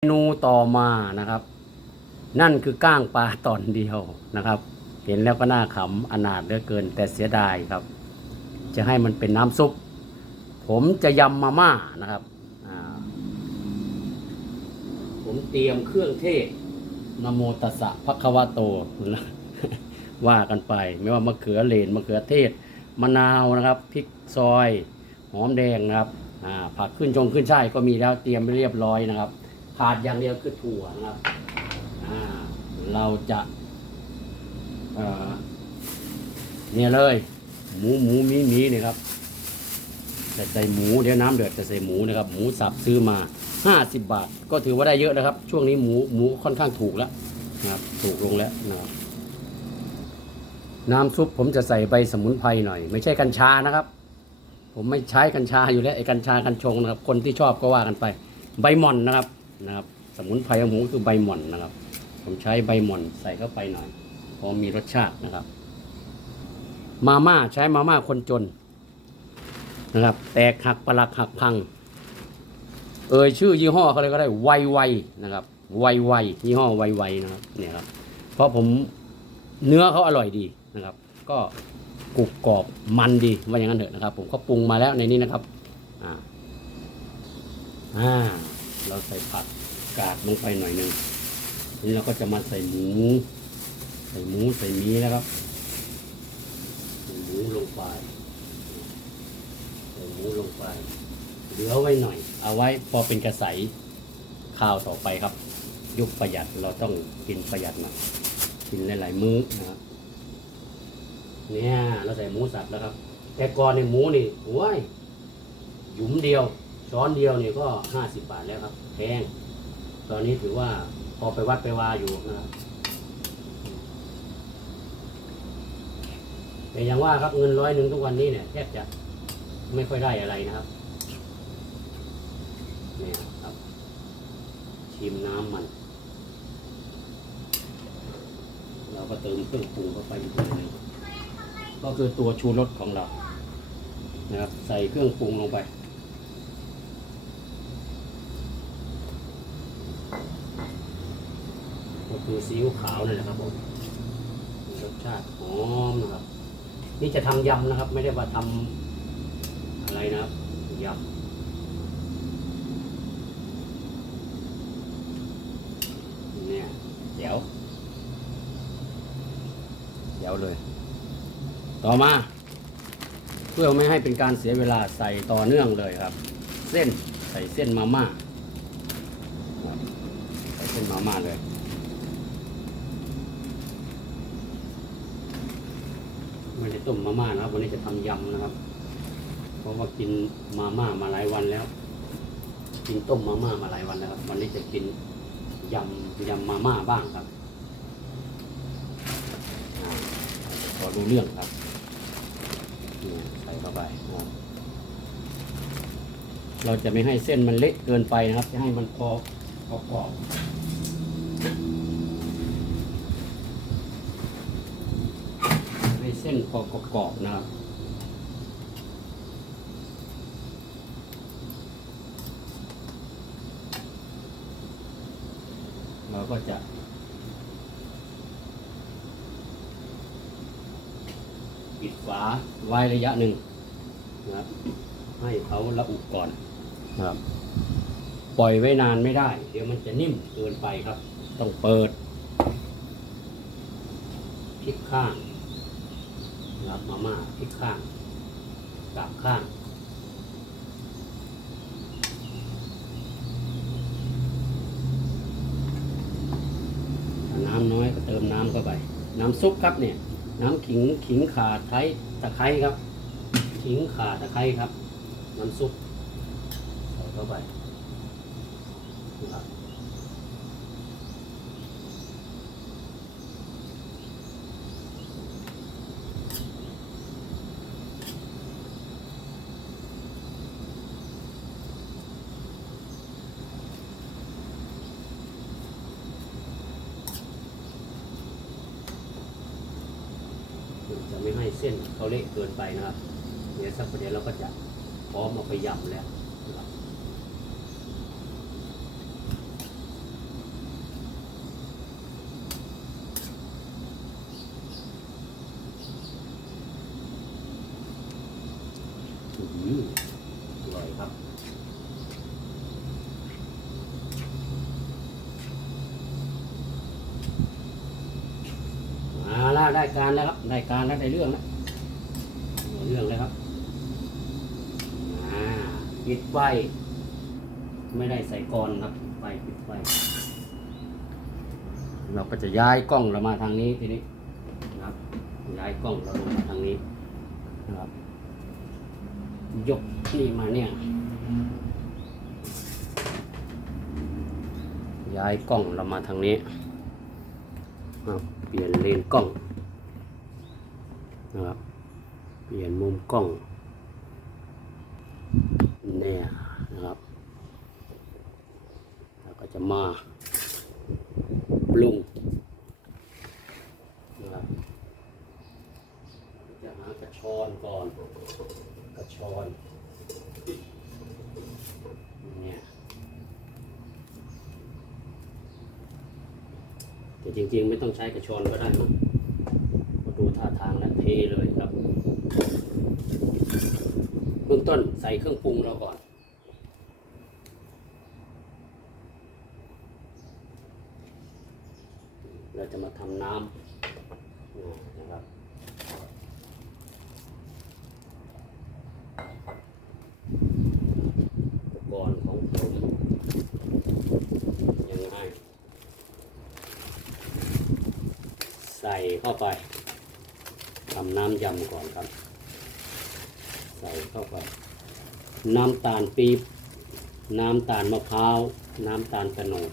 เมนูต่อมานะครับ นั่นคือก้างปลาตอนเดียวนะครับ เห็นแล้วก็น่าขำอนาถเหลือเกินแต่เสียดายครับ จะให้มันเป็นน้ำซุป ผมจะยำมาม่านะครับผมเตรียมเครื่องเทศนโมตัสสะภะคะวะโต ว่ากันไป ไม่ว่ามะเขือเลนมะเขือเทศมะนาวนะครับพริกซอย หอมแดงนะครับผักขึ้นชงขึ้นช่ายก็มีแล้วเตรียมไปเรียบร้อยนะครับ ขาดอย่างเดียวคือถั่วนะครับเราจะเนี่ยเลย หมูหมูมีมีนี่ครับจะใส่หมูเดี๋ยวน้ำเดือดจะใส่หมูนะครับ หมูสับซื้อมาห้าสิบบาท ก็ถือว่าได้เยอะนะครับ ช่วงนี้หมูหมูค่อนข้างถูกแล้วนะครับ ถูกลงแล้วนะครับน้ำซุปผมจะใส่ใบสมุนไพรหน่อย ไม่ใช่กัญชานะครับ ผมไม่ใช้กัญชาอยู่แล้วไอ้กัญชากัญชงนะครับ คนที่ชอบก็ว่ากันไป ใบหม่อนนะครับ นะครับ สมุนไพรของผมก็คือใบหม่อนนะครับ ผมใช้ใบหม่อนใส่เข้าไปหน่อยพอมีรสชาตินะครับ มาม่าใช้มาม่าคนจนนะครับ แตกหักปลักหักพัง เอ่ยชื่อยี่ห้อเขาเลยก็ได้ไวไวนะครับไวไวยี่ห้อไวไวนะครับเนี่ยครับ เพราะผมเนื้อเขาอร่อยดีนะครับ ก็กรุบกรอบมันดีว่าอย่างนั้นเถอะนะครับ ผมก็ปรุงมาแล้วในนี้นะครับ อ่าอ่าเราใส่ผัก กาดลงไปหน่อยหนึ่งทีนี้เราก็จะมาใส่หมู ใส่หมูใส่มีนะครับใส่หมูลงไปใส่หมูลงไป เหลือไว้หน่อย เอาไว้พอเป็นกระใสข้าวต่อไปครับ ยุคประหยัดเราต้องกินประหยัดหน่อยกินหลายๆมื้อนะครับเนี่ยเราใส่หมูสับแล้วครับ แต่ก่อนในหมูนี่โอ้ยหยุมเดียว ช้อนเดียวนี่ก็ห้าสิบบาทแล้วครับแพง ตอนนี้ถือว่าพอไปวัดไปวาอยู่นะครับแต่อย่างว่าครับเงินร้อยหนึ่งทุกวันนี้เนี่ยแทบจะไม่ค่อยได้อะไรนะครับเนี่ยครับ ชิมน้ำมัน เราก็เติมเครื่องปรุงเข้าไปอีกหน่อยก็คือตัวชูรสของเรานะครับ ใส่เครื่องปรุงลงไป ก็ คือซีอิ๊วขาวนั่นแหละครับผมรสชาติหอมนะครับ นี่จะทำยำนะครับ ไม่ได้ว่าทำอะไรนะครับยำเนี่ยเดี๋ยวเดี๋ยวเลย ต่อมา เพื่อไม่ให้เป็นการเสียเวลาใส่ต่อเนื่องเลยครับ เส้นใส่เส้นมาม่าใส่เส้นมาม่าเลย ไม่ได้ต้มมาม่านะครับ วันนี้จะทำยำนะครับ เพราะว่ากินมาม่ามาหลายวันแล้ว กินต้มมาม่ามาหลายวันแล้วครับ วันนี้จะกินยำยำมาม่าบ้างครับพอรู้เรื่องครับใส่เข้าไปเราจะไม่ให้เส้นมันเละเกินไปนะครับ จะให้มันพอพอกรอบให้เส้ นพอกรอบๆนะครับ เราก็จะปิดฝาไว้ระยะหนึ่งนะครับ ให้เขาละอุก่อนนะครับ ปล่อยไว้นานไม่ได้ เดี๋ยวมันจะนิ่มเกินไปครับ ต้องเปิดพลิกข้างนะค รับมาม่าพลิกข้างกลับข้าง น้ำน้อยก็เติมน้ำเข้าไป น้ำซุปครับเนี่ย น้ำขิงขิงขาไทยตะไคร้ครับ ขิงขาตะไคร้ครับ น้ำซุปใส่เข้าไปครับ เส้นเขาเละเกินไปนะครับเนี่ยสักประเดี๋ยวเราก็จะพร้อมเอาไปยำแล้วนะครัอร่ยครับมาละได้การแล้วครับ ได้การแล้วได้เรื่องแล้ว เรื่องเลยครับปิดไฟไม่ได้ใส่กรนครับไฟปิดไฟเราก็จะย้ายกล้องเรามาทางนี้ทีนี้นะครับ ย้ายกล้องเราลงมาทางนี้นะครับ ยกนี่มาเนี่ย ย้ายกล้องเรามาทางนี้เปลี่ยนเลนกล้องนะครับ เปลี่ยนมุมกล้องเนี่ยนะครับแล้วก็จะมาปรุงนะครับจะหากระชอนก่อนกระชอนเนี่ยแต่จริงๆไม่ต้องใช้กระชอนก็ได้นะดูท่าทางแล้วเทเลยครับ ต้นใส่เครื่องปรุงเราก่อน เราจะมาทำน้ำนะครับอุปกรณ์ของผมยังไงใส่เข้าไปทำน้ำยำก่อนครับ ใส่เข้าไป น้ำตาลปี๊บ น้ำตาลมะพร้าว น้ำตาลตะโนด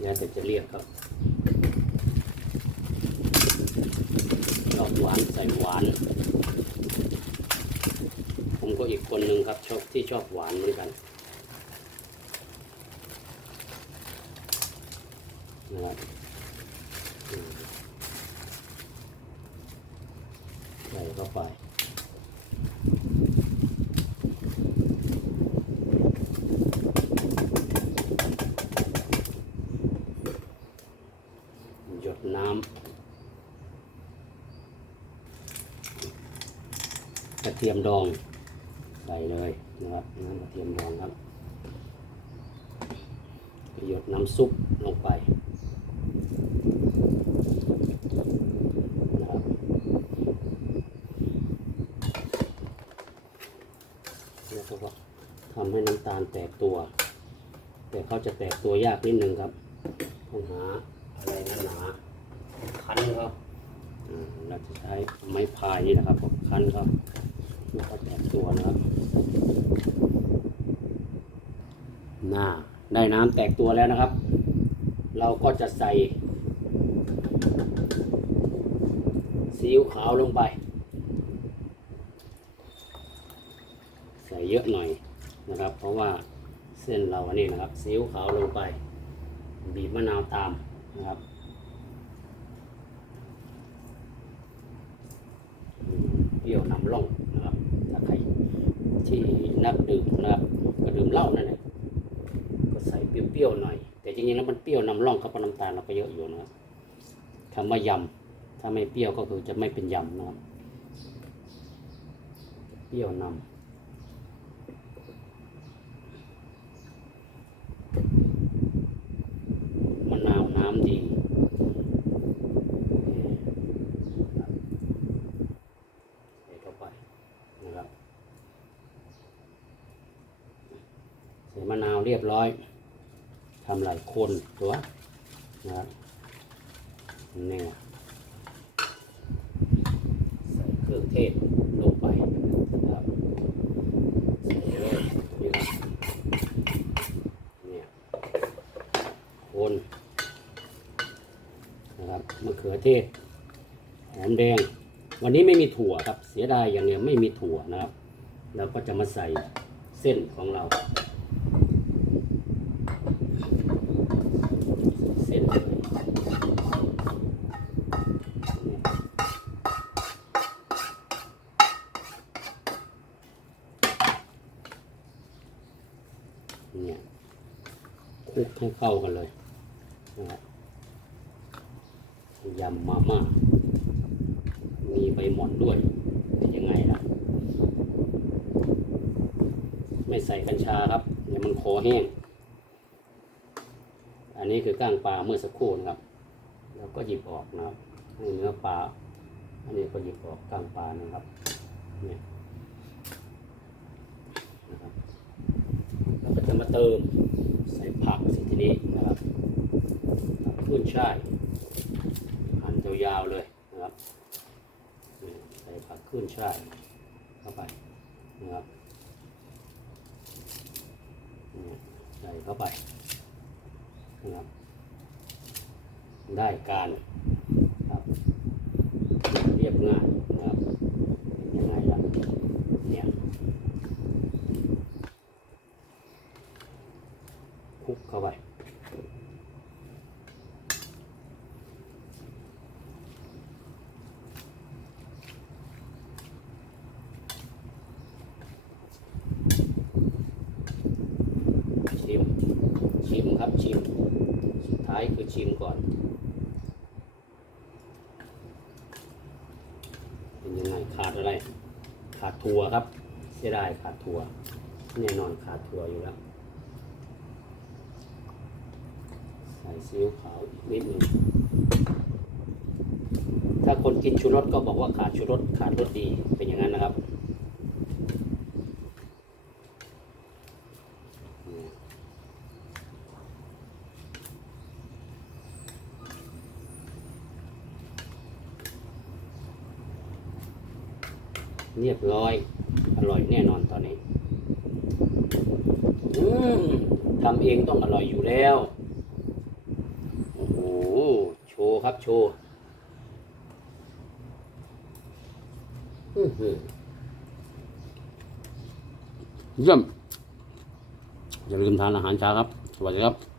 แล้วแต่จะเรียกครับชอบหวานใส่หวาน ผมก็อีกคนหนึ่งครับชอบที่ชอบหวานเหมือนกันนะครับใส่เข้าไป หยดน้ำกระ เทียมดองใส่เลยนะครับน้ำกระเทียมดองครับหยดน้ำซุปลงไปนะครับแล้วก็ทำให้น้ำตาลแตกตัว แต่เขาจะแตกตัวยากนิดนึงครับต้องหาอะไรหนาๆคั้นเขาอ่าเราจะใช้ไม้พายนี่นะครับคั้นเขา แล้วแตกตัวนะครับ น่า ได้น้ำแตกตัวแล้วนะครับ เราก็จะใส่ซีอิ๊วขาวลงไป ใส่เยอะหน่อยนะครับ เพราะว่าเส้นเราอันนี้นะครับซีอิ๊วขาวลงไป บีบมะนาวตามนะครับอืมเปรี้ยวนำร่องนะครับถ้าใครที่ นักดื่มนะครับก็ดื่มเหล้านั่นแหละก็ใส่เปรี้ยวๆหน่อย แต่จริงๆแล้วมันเปรี้ยวนำร่องกับเพราะน้ำตาลเราก็เยอะอยู่นะครับคำว่ายำถ้าไม่เปรี้ยวก็คือจะไม่เป็นยำนะครับเปรี้ยวนำมะนาวน้ำดีใส่เข้าไปนะครับ ใส่ มะนาวเรียบร้อยทำหลายคนตัวนะครับเนี่ยใส่เครื่องเทศลงไปนะครับเนี่ครับเนี่ยคนนะครับมะเขือเทศหอมแดง วันนี้ไม่มีถั่วครับเสียดายอย่างเนี้ยไม่มีถั่วนะครับเราก็จะมาใส่เส้นของเรา เส้นเลย เนี่ยคลุกให้เข้ากันเลยนะครับยำมาม่า มีใบหม่อนด้วยยังไงล่ะ ไม่ใส่กัญชาครับเดี๋ยวมันคอแห้ง อันนี้คือก้างปลาเมื่อสักครู่นะครับ แล้วก็หยิบออกนะครับนี่เนื้อปลา อันนี้ก็หยิบออกกลางปลานะครับเนี่ยนะครับแล้วก็จะมา เติมใส่ผักสิทีนี้นะครับขึ้นช่ายหั่นยาวๆเลยนะครับใส่ผักขึ้นช่ายเข้าไปนะครับใส่เข้าไปนะครับได้การครับเรียบง่ายนะครับเป็นยังไงล่ะเนี่ยคลุกเข้าไปชิม ชิมครับชิม สุดท้คือชิมก่อน เป็นยังไงขาดอะไร ขาดถั่วครับเสียดายขาดถั่วแน่นอนขาดถั่วอยู่แล้ว ใส่ซีอิ๊วขาวอีกนิดหนึ่งถ้าคนกินชูรสก็บอกว่าขาดชูรสขาดรสดีเป็นอย่างนั้นนะครับ เรียบร้อย อร่อยแน่นอนตอนนี้อืมทำเองต้องอร่อยอยู่แล้ว โอ้โห โชว์ครับโชว์อื้อหือเยี่ยมอย่าลืมทานอาหารเช้าครับ สวัสดีครับ